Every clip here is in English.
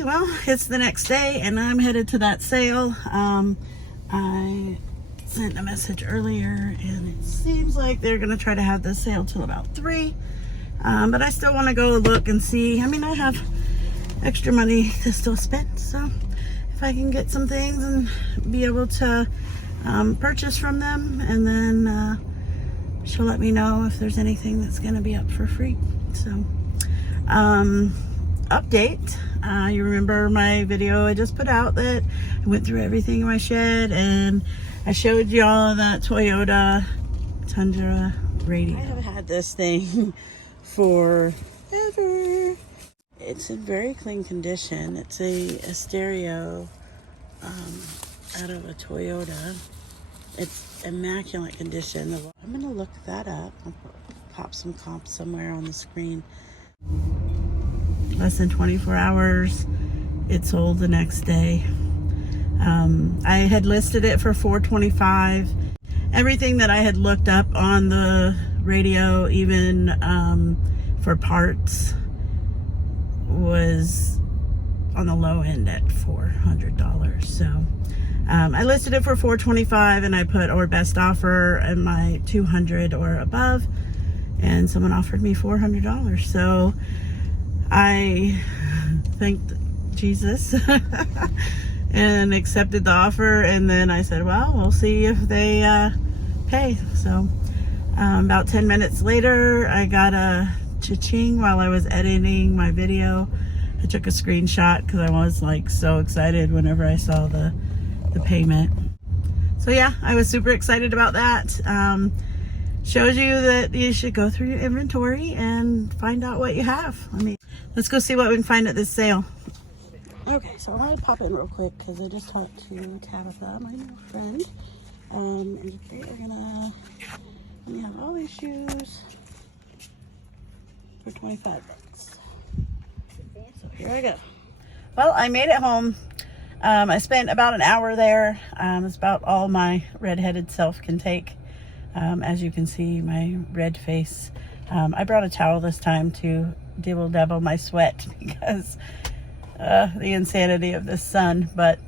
Okay, well, it's the next day and I'm headed to that sale. I sent a message earlier and it seems like they're gonna try to have the sale till about 3. But I still want to go look and see. I mean, I have extra money to still spend, so if I can get some things and be able to purchase from them, and then she'll let me know if there's anything that's going to be up for free. So update, you remember my video I just put out that I went through everything in my shed and I showed y'all that Toyota Tundra radio. I have had this thing forever. It's in very clean condition. It's a stereo out of a Toyota. It's immaculate condition. I'm gonna look that up. I'll pop some comps somewhere on the screen. Less than 24 hours. It sold the next day. I had listed it for $425. Everything that I had looked up on the radio, even for parts, was on the low end at $400. So I listed it for $425 and I put or best offer and my $200 or above, and someone offered me $400. So I thanked Jesus and accepted the offer, and then I said, well, we'll see if they pay. So about 10 minutes later, I got a cha-ching while I was editing my video. I took a screenshot because I was like so excited whenever I saw the payment. So yeah, I was super excited about that. Shows you that you should go through your inventory and find out what you have. I mean, let's go see what we can find at this sale. Okay, so I want to pop in real quick because I just talked to Tabitha, my new friend. And they are gonna let me have all these shoes for 25 bucks. So here I go. Well, I made it home. I spent about an hour there. It's about all my redheaded self can take. As you can see, my red face. I brought a towel this time to dibble-dabble my sweat because the insanity of this sun. But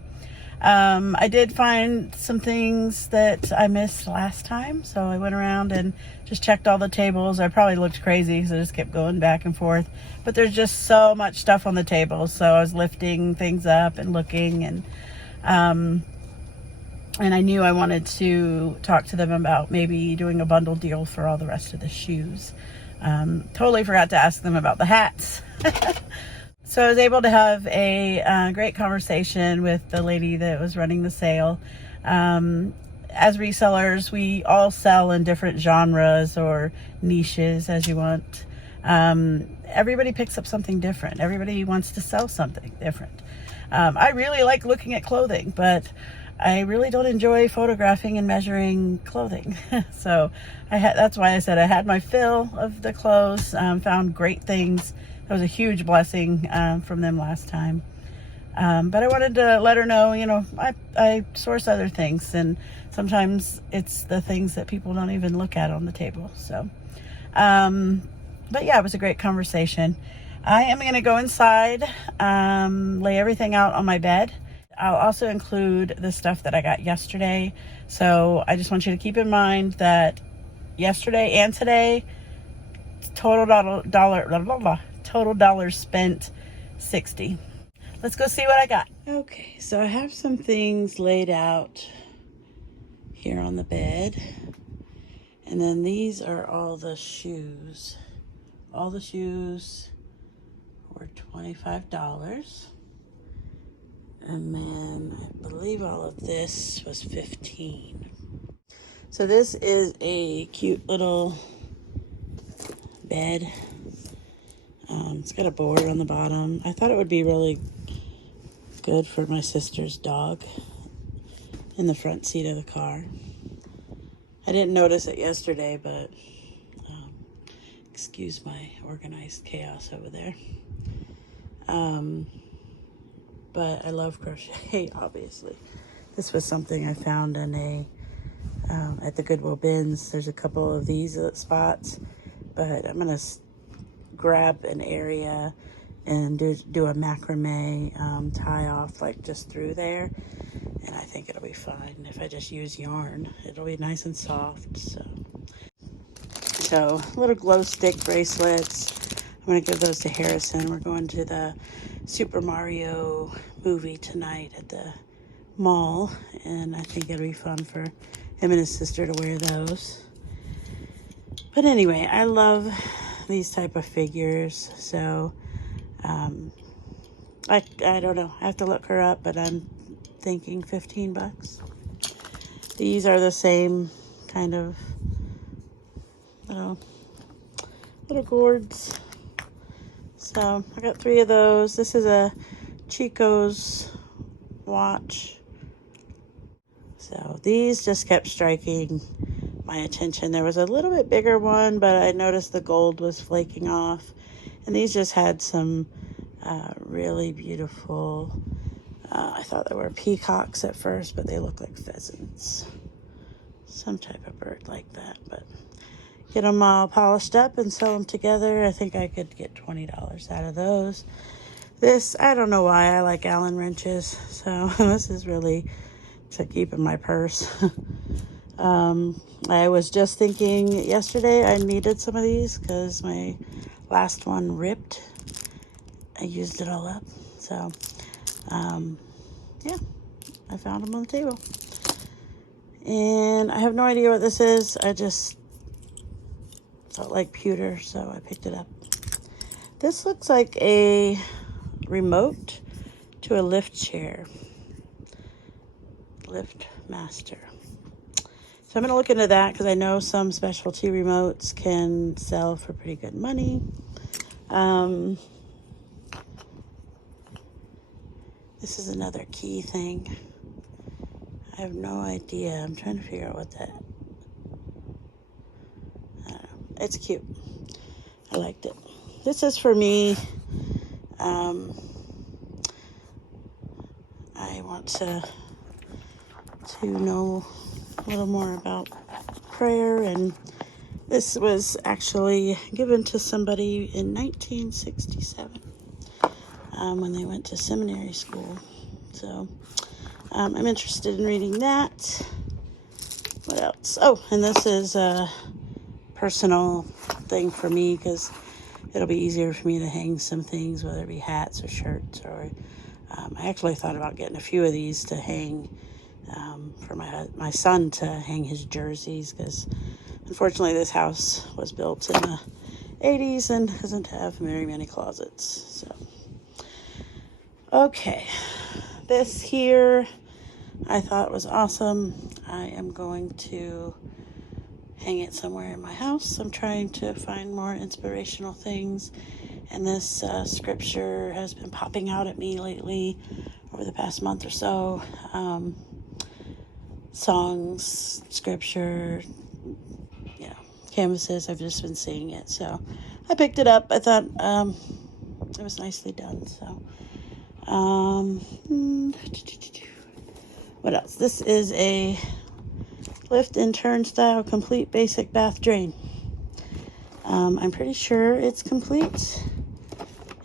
I did find some things that I missed last time, so I went around and just checked all the tables. I probably looked crazy because I just kept going back and forth, but there's just so much stuff on the table, so I was lifting things up and looking, and I knew I wanted to talk to them about maybe doing a bundle deal for all the rest of the shoes. Totally forgot to ask them about the hats. So I was able to have a great conversation with the lady that was running the sale. As resellers, we all sell in different genres or niches, as you want. Everybody picks up something different. Everybody wants to sell something different. I really like looking at clothing, but I really don't enjoy photographing and measuring clothing. So that's why I said I had my fill of the clothes, found great things. That was a huge blessing from them last time. But I wanted to let her know, you know, I source other things, and sometimes it's the things that people don't even look at on the table. So, but yeah, it was a great conversation. I am going to go inside, lay everything out on my bed. I'll also include the stuff that I got yesterday. So I just want you to keep in mind that yesterday and today, total dollars spent $60. Let's go see what I got. Okay, so I have some things laid out here on the bed. And then these are all the shoes. All the shoes were $25. And then I believe all of this was $15. So this is a cute little bed. It's got a board on the bottom. I thought it would be really good for my sister's dog in the front seat of the car. I didn't notice it yesterday, but excuse my organized chaos over there. But I love crochet, obviously. This was something I found in at the Goodwill bins. There's a couple of these spots, but I'm gonna grab an area and do a macrame tie off like just through there, and I think it'll be fine. If I just use yarn, it'll be nice and soft. So little glow stick bracelets, I'm gonna give those to Harrison. We're going to the Super Mario movie tonight at the mall, and I think it'll be fun for him and his sister to wear those. But anyway, I love these type of figures, so I don't know, I have to look her up, but I'm thinking 15 bucks. These are the same kind of little gourds. So I got 3 of those. This is a Chico's watch. So these just kept striking my attention. There was a little bit bigger one, but I noticed the gold was flaking off. And these just had some really beautiful, I thought they were peacocks at first, but they look like pheasants. Some type of bird like that. But get them all polished up and sell them together. I think I could get $20 out of those. This, I don't know why I like Allen wrenches, so this is really to keep in my purse. I was just thinking yesterday I needed some of these because my last one ripped. I used it all up. So, yeah, I found them on the table. And I have no idea what this is. I just felt like pewter, so I picked it up. This looks like a remote to a lift chair. Lift Master. So I'm going to look into that because I know some specialty remotes can sell for pretty good money. This is another key thing. I have no idea. I'm trying to figure out what that... I don't know. It's cute. I liked it. This is for me. I want to know a little more about prayer, and this was actually given to somebody in 1967 when they went to seminary school. So I'm interested in reading that. What else? Oh, and this is a personal thing for me because it'll be easier for me to hang some things, whether it be hats or shirts, or I actually thought about getting a few of these to hang for my son to hang his jerseys, because unfortunately this house was built in the 80s and doesn't have very many closets. So, okay, this here I thought was awesome. I am going to hang it somewhere in my house. I'm trying to find more inspirational things, and this scripture has been popping out at me lately over the past month or so. Songs, scripture, canvases. I've just been seeing it, so I picked it up. I thought it was nicely done. So what else? This is a lift and turn style complete basic bath drain. I'm pretty sure it's complete.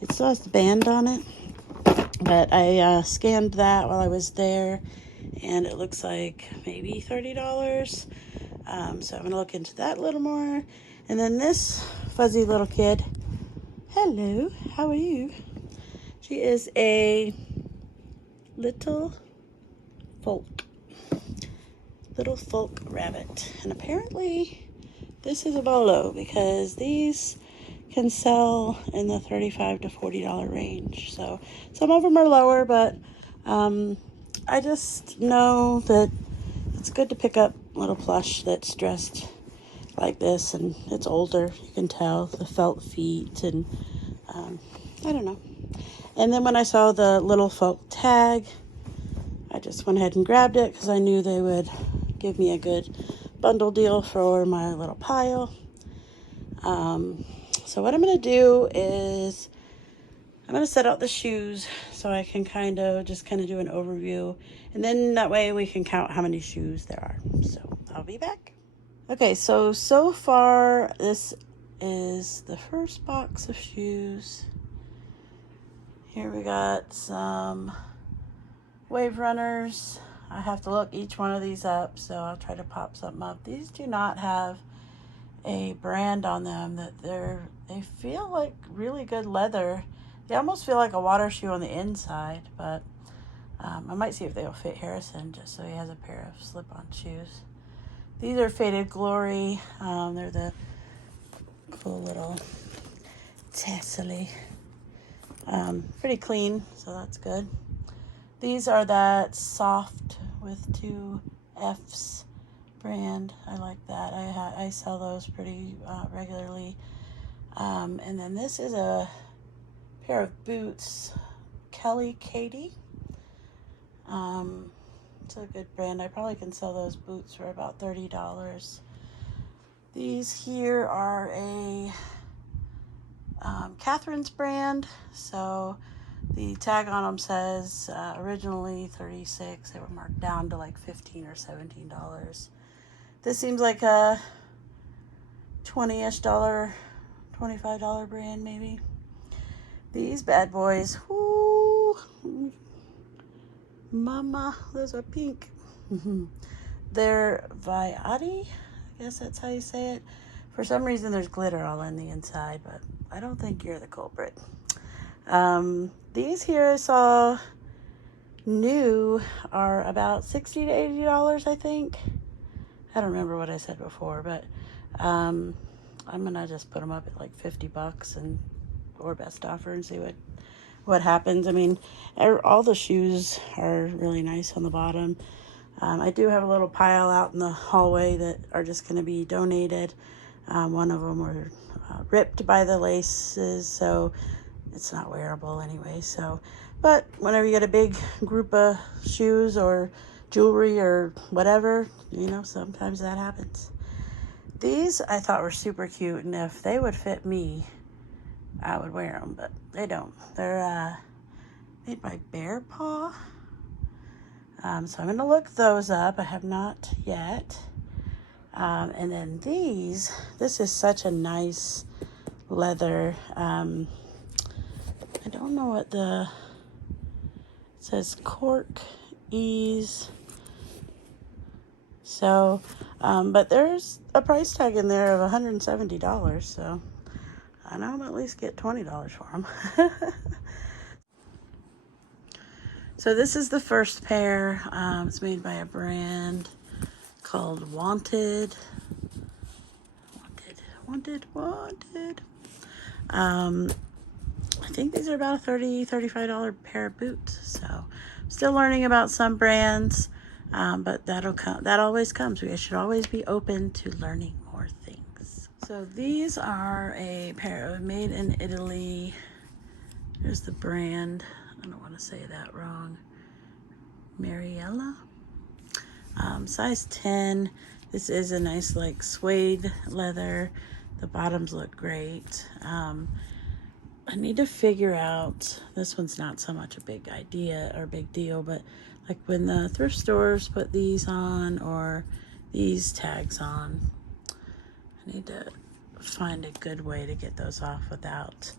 It still has the band on it, but I scanned that while I was there, and it looks like maybe $30. So I'm going to look into that a little more. And then this fuzzy little kid, hello, how are you? She is a little folk rabbit. And apparently this is a bolo, because these can sell in the $35 to $40 range. So some of them are lower, but I just know that it's good to pick up little plush that's dressed like this, and it's older. You can tell the felt feet, and I don't know. And then when I saw the Little Folk tag, I just went ahead and grabbed it because I knew they would give me a good bundle deal for my little pile. So what I'm going to do is I'm going to set out the shoes so I can kind of do an overview, and then that way we can count how many shoes there are. So I'll be back. Okay, so far this is the first box of shoes. Here we got some Wave Runners. I have to look each one of these up, so I'll try to pop something up. These do not have a brand on them. They feel like really good leather. They almost feel like a water shoe on the inside, but I might see if they'll fit Harrison just so he has a pair of slip-on shoes. These are Faded Glory. They're the cool little tassely. Pretty clean, so that's good. These are that soft with 2 F's brand. I like that. I sell those pretty regularly. And then this is a pair of boots, Kelly Katie. It's a good brand. I probably can sell those boots for about $30. These here are a Catherine's brand. So the tag on them says originally $36. They were marked down to like $15 or $17. This seems like a $20-ish, $25 brand maybe. These bad boys, whoo, mama, those are pink. They're Viati, I guess that's how you say it. For some reason there's glitter all in the inside, but I don't think you're the culprit. These here I saw new are about $60 to $80, I think. I don't remember what I said before, but I'm gonna just put them up at like $50 and or best offer and see what happens. I mean, all the shoes are really nice on the bottom. I do have a little pile out in the hallway that are just going to be donated. One of them were ripped by the laces, so it's not wearable anyway. So, but whenever you get a big group of shoes or jewelry or whatever, you know, sometimes that happens. These I thought were super cute, and if they would fit me, I would wear them, but they don't. They're made by Bear Paw. So I'm going to look those up. I have not yet. And then this is such a nice leather. I don't know what it says Cork Ease. So, but there's a price tag in there of $170, so I know I'm at least get $20 for them. So this is the first pair. It's made by a brand called Wanted. I think these are about a $35 pair of boots. So still learning about some brands, but that'll come. That always comes. We should always be open to learning more things. So these are a pair of made in Italy. Here's the brand. I don't want to say that wrong. Mariella. Size 10. This is a nice like suede leather. The bottoms look great. I need to figure out, this one's not so much a big idea or big deal, but like when the thrift stores put these on or these tags on, I need to find a good way to get those off without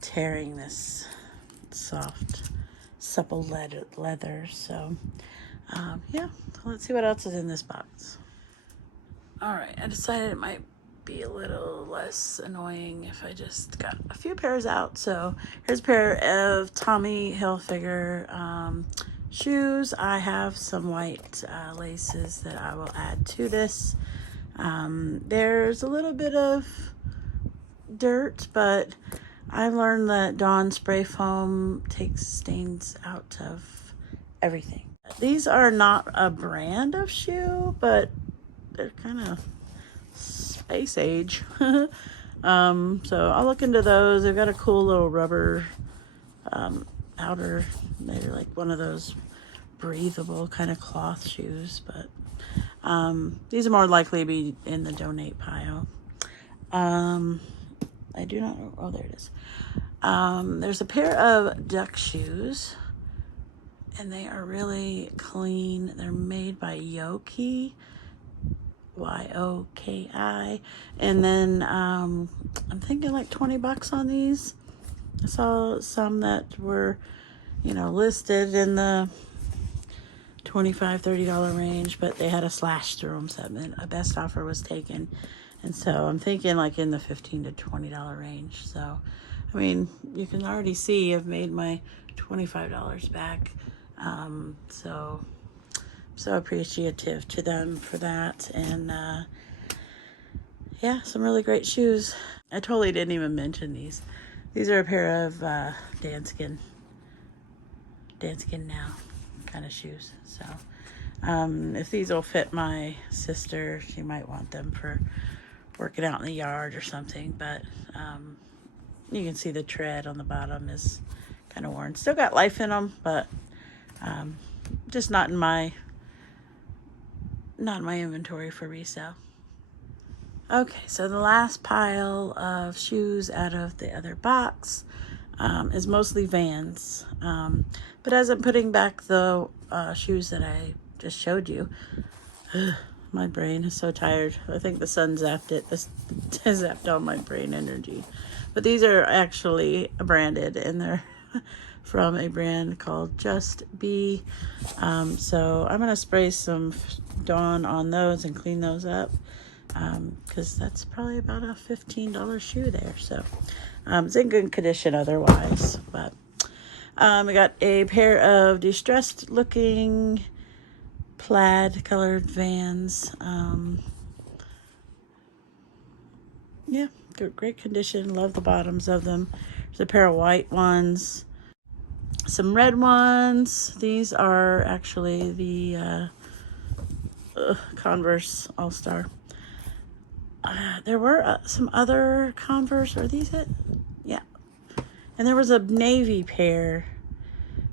tearing this soft, supple leather. So yeah, let's see what else is in this box. All right, I decided it might be a little less annoying if I just got a few pairs out. So here's a pair of Tommy Hilfiger shoes. I have some white laces that I will add to this. There's a little bit of dirt, but I've learned that Dawn spray foam takes stains out of everything. These are not a brand of shoe, but they're kind of space age. So I'll look into those. They've got a cool little rubber outer. They're like one of those breathable kind of cloth shoes, but these are more likely to be in the donate pile. I do not know. Oh, there it is. There's a pair of duck shoes, and they are really clean. They're made by Yoki, Y-O-K-I, and then I'm thinking like $20 on these. I saw some that were, you know, listed in the $25-$30 range, but they had a slash through them, so that meant a best offer was taken. And so I'm thinking like in the $15 to $20 range. So, I mean, you can already see I've made my $25 back. So appreciative to them for that. And yeah, some really great shoes. I totally didn't even mention these. These are a pair of Danskin Now kind of shoes. So if these will fit my sister, she might want them for working out in the yard or something. But you can see the tread on the bottom is kind of worn. Still got life in them, but just not in my inventory for resale. Okay, so the last pile of shoes out of the other box is mostly Vans. But as I'm putting back the shoes that I just showed you, my brain is so tired. I think the sun zapped it. This zapped all my brain energy. But these are actually branded, and they're from a brand called Just Be. So I'm going to spray some Dawn on those and clean those up, because that's probably about a $15 shoe there. So it's in good condition otherwise. But we got a pair of distressed looking plaid colored Vans. Yeah, great condition. Love the bottoms of them. There's a pair of white ones, some red ones. These are actually the Converse All-Star. There were some other Converse. Are these it? Yeah. And there was a navy pair,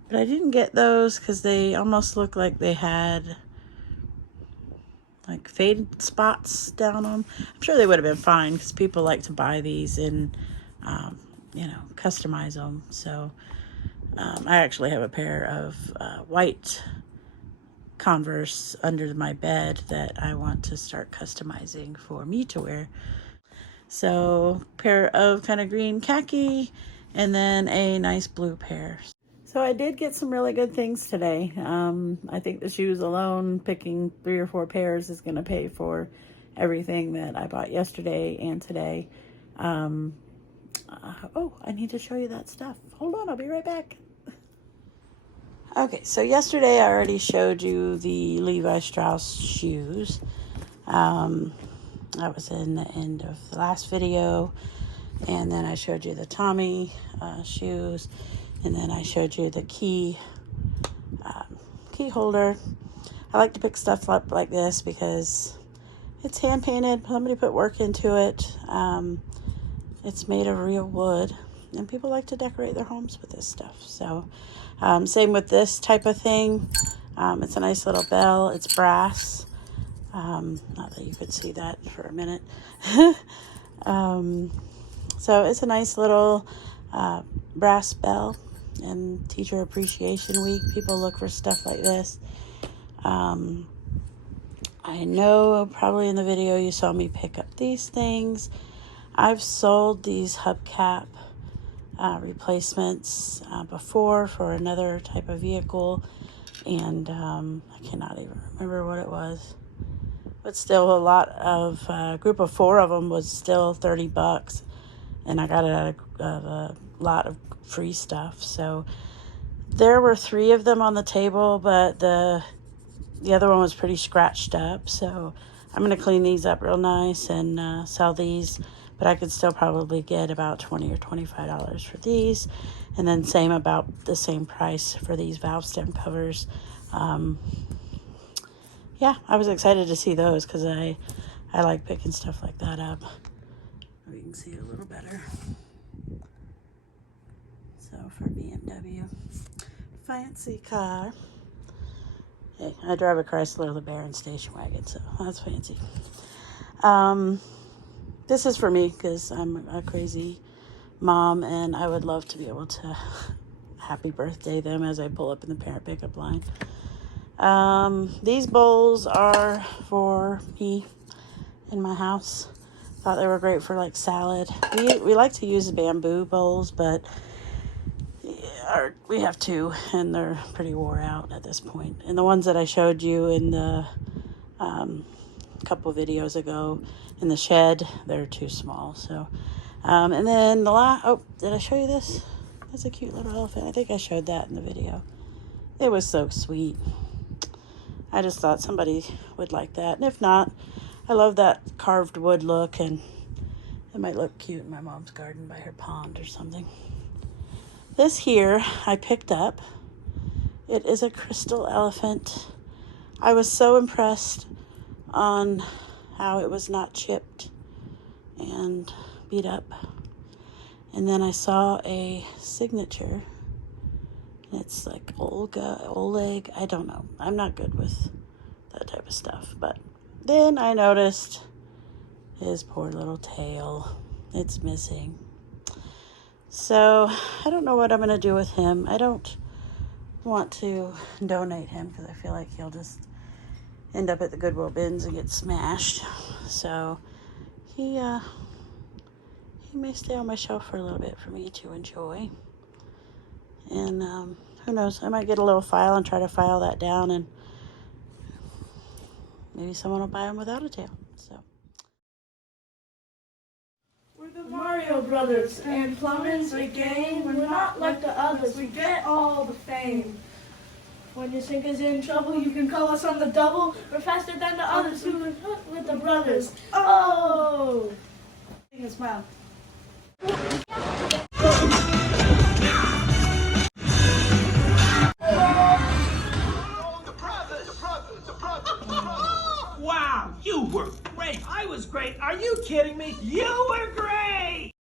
but I didn't get those because they almost look like they had like faded spots down them. I'm sure they would have been fine because people like to buy these and, you know, customize them. So I actually have a pair of white Converse under my bed that I want to start customizing for me to wear. So pair of kind of green khaki, and then a nice blue pair. So I did get some really good things today. I think the shoes alone, picking 3 or 4 pairs, is going to pay for everything that I bought yesterday and today. Oh, I need to show you that stuff. Hold on, I'll be right back. Okay, so yesterday I already showed you the Levi Strauss shoes. That was in the end of the last video. And then I showed you the Tommy shoes. And then I showed you the key holder. I like to pick stuff up like this because it's hand painted. Somebody put work into it. It's made of real wood, and people like to decorate their homes with this stuff. So same with this type of thing. It's a nice little bell. It's brass. Not that you could see that for a minute. So it's a nice little brass bell. And Teacher Appreciation Week, people look for stuff like this. I know probably in the video you saw me pick up these things. I've sold these hubcap replacements before for another type of vehicle, and I cannot even remember what it was. But still, a lot of group of 4 of them was still $30, and I got it out of a lot of free stuff. So there were 3 of them on the table, but the other one was pretty scratched up. So I'm going to clean these up real nice and sell these, but I could still probably get about $20 or $25 for these. And then about the same price for these valve stem covers. Yeah, I was excited to see those because I like picking stuff like that up. We can see it a little better. So for BMW, fancy car. Hey, I drive a Chrysler LeBaron station wagon, so that's fancy. This is for me because I'm a crazy mom, and I would love to be able to happy birthday them as I pull up in the parent pickup line. These bowls are for me in my house. Thought they were great for like salad. We like to use bamboo bowls, but we have two, and they're pretty wore out at this point. And the ones that I showed you in the couple videos ago in the shed, they're too small. So, and then did I show you this? That's a cute little elephant. I think I showed that in the video. It was so sweet. I just thought somebody would like that. And if not, I love that carved wood look, and it might look cute in my mom's garden by her pond or something. This here I picked up. It is a crystal elephant. I was so impressed on how it was not chipped and beat up. And then I saw a signature. It's like Oleg. I don't know. I'm not good with that type of stuff. But then I noticed his poor little tail. It's missing. So I don't know what I'm going to do with him. I don't want to donate him because I feel like he'll just end up at the Goodwill bins and get smashed. So he may stay on my shelf for a little bit for me to enjoy. And who knows, I might get a little file and try to file that down, and maybe someone will buy him without a tail. So We're the Mario Brothers, and Plumbing's a game. We're not like the others, we get all the fame. When your sink is in trouble, you can call us on the double. We're faster than the others who were with the brothers. Oh! Sing a smile. Wow, you were great. I was great. Are you kidding me? You were great.